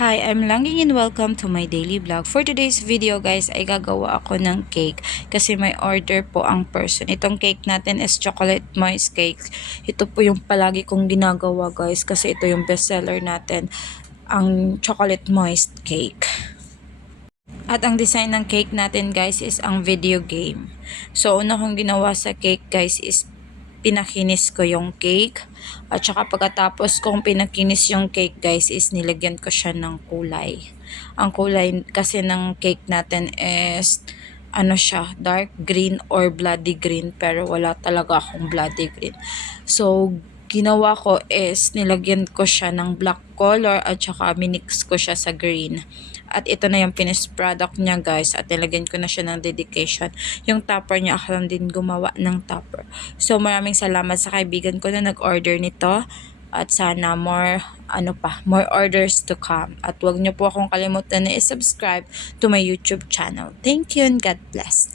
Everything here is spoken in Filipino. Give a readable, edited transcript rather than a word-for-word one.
Hi, I'm Langing and welcome to my daily vlog. For today's video guys ay gagawa ako ng cake kasi may order po ang person. Itong cake natin is chocolate moist cake. Ito po yung palagi kong ginagawa guys kasi ito yung bestseller natin, ang chocolate moist cake. At ang design ng cake natin guys is ang video game. So una kong ginawa sa cake guys is pinakinis ko yung cake. At saka pagkatapos kong pinakinis yung cake guys is nilagyan ko siya ng kulay. Ang kulay kasi ng cake natin is ano siya, dark green or bloody green, pero wala talaga akong bloody green. So ginawa ko is nilagyan ko siya ng black color at saka minix ko siya sa green. At ito na yung finished product niya guys, at nilagyan ko na siya ng dedication. Yung topper niya, ako lang din gumawa ng topper. So maraming salamat sa kaibigan ko na nag-order nito. At sana more orders to come. At huwag niyo po akong kalimutan na i-subscribe to my YouTube channel. Thank you and God bless.